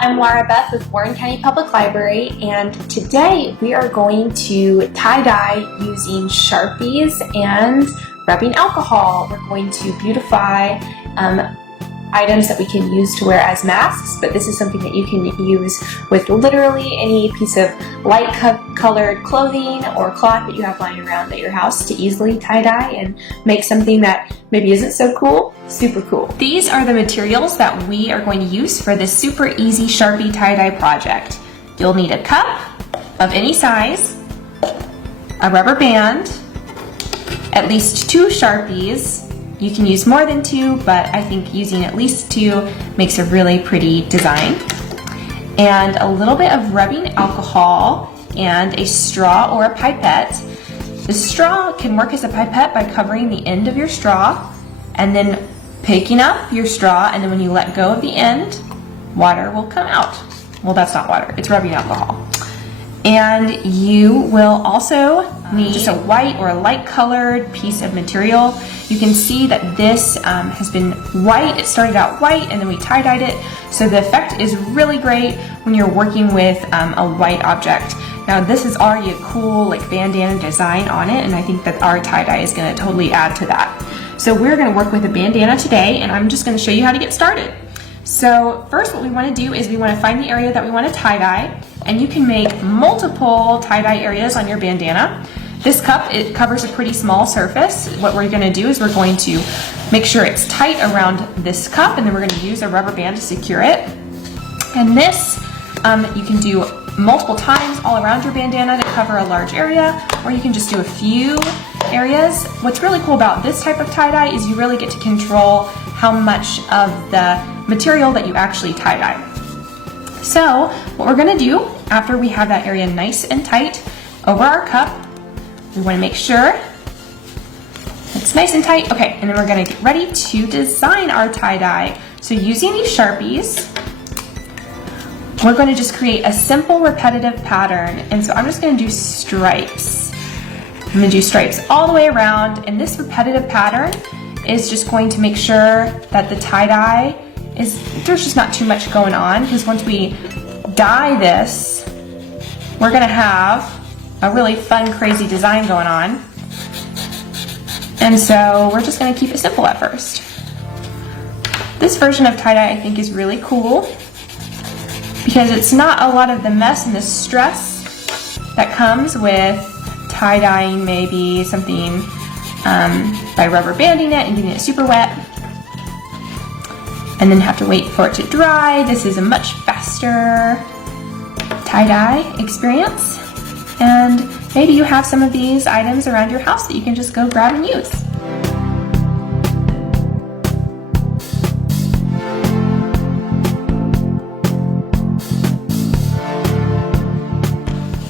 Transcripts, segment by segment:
I'm Laura Beth with Warren County Public Library, and today we are going to tie-dye using Sharpies and rubbing alcohol. We're going to beautify items that we can use to wear as masks, but this is something that you can use with literally any piece of light colored clothing or cloth that you have lying around at your house to easily tie-dye and make something that maybe isn't so cool, super cool. These are the materials that we are going to use for this super easy Sharpie tie-dye project. You'll need a cup of any size, a rubber band, at least 2 Sharpies. You can use more than 2, but I think using at least 2 makes a really pretty design. And a little bit of rubbing alcohol and a straw or a pipette. The straw can work as a pipette by covering the end of your straw and then picking up your straw, and then when you let go of the end, water will come out. Well, that's not water, it's rubbing alcohol. And you will also need just a white or a light colored piece of material. You can see that this has been white. It started out white and then we tie-dyed it. So the effect is really great when you're working with a white object. Now this is already a cool like bandana design on it, and I think that our tie-dye is gonna totally add to that. So we're gonna work with a bandana today, and I'm just gonna show you how to get started. So first what we wanna do is we wanna find the area that we wanna tie-dye, and you can make multiple tie-dye areas on your bandana. This cup, it covers a pretty small surface. What we're gonna do is we're going to make sure it's tight around this cup, and then we're gonna use a rubber band to secure it. And this, you can do multiple times all around your bandana to cover a large area, or you can just do a few areas. What's really cool about this type of tie-dye is you really get to control how much of the material that you actually tie-dye. So what we're gonna do after we have that area nice and tight over our cup, we wanna make sure it's nice and tight. Okay, and then we're gonna get ready to design our tie-dye. So using these Sharpies, we're gonna just create a simple repetitive pattern. And so I'm just gonna do stripes. I'm gonna do stripes all the way around, and this repetitive pattern is just going to make sure that the tie-dye there's just not too much going on, because once we dye this, we're gonna have a really fun, crazy design going on. And so we're just gonna keep it simple at first. This version of tie-dye I think is really cool because it's not a lot of the mess and the stress that comes with tie-dyeing maybe something by rubber banding it and getting it super wet and then have to wait for it to dry. This is a much faster tie-dye experience. And maybe you have some of these items around your house that you can just go grab and use.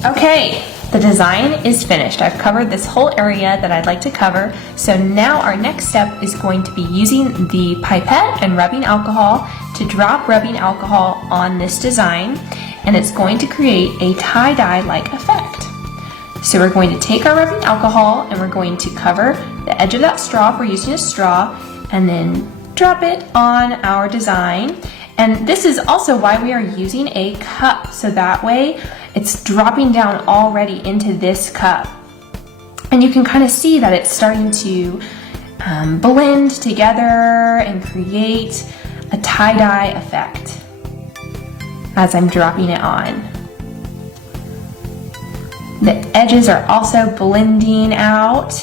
Okay, the design is finished. I've covered this whole area that I'd like to cover. So now our next step is going to be using the pipette and rubbing alcohol to drop rubbing alcohol on this design, and it's going to create a tie-dye-like effect. So we're going to take our rubbing alcohol and we're going to cover the edge of that straw if we're using a straw, and then drop it on our design. And this is also why we are using a cup, so that way it's dropping down already into this cup. And you can kind of see that it's starting to blend together and create a tie-dye effect as I'm dropping it on. The edges are also blending out,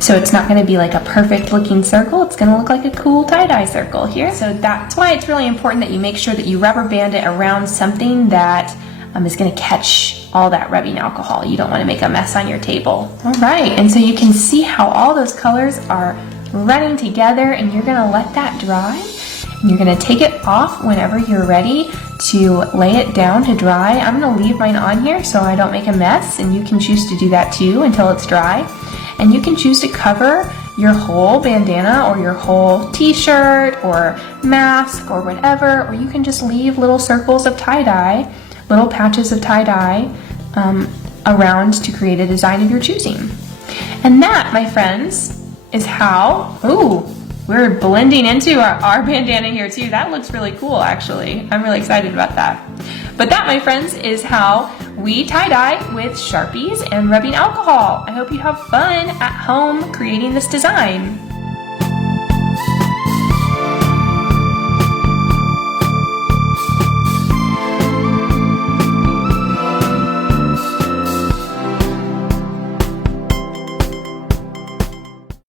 so it's not going to be like a perfect looking circle. It's going to look like a cool tie-dye circle here. So that's why it's really important that you make sure that you rubber band it around something that is going to catch all that rubbing alcohol. You don't want to make a mess on your table. All right, and so you can see how all those colors are running together, and you're going to let that dry. And you're going to take it off whenever you're ready to lay it down to dry. I'm going to leave mine on here so I don't make a mess, and you can choose to do that too until it's dry. And you can choose to cover your whole bandana or your whole t-shirt or mask or whatever, or you can just leave little circles of tie-dye, little patches of tie-dye around to create a design of your choosing. And that, my friends, is how, ooh, We're blending into our bandana here too. That looks really cool, actually. I'm really excited about that. But that, my friends, is how we tie-dye with Sharpies and rubbing alcohol. I hope you have fun at home creating this design.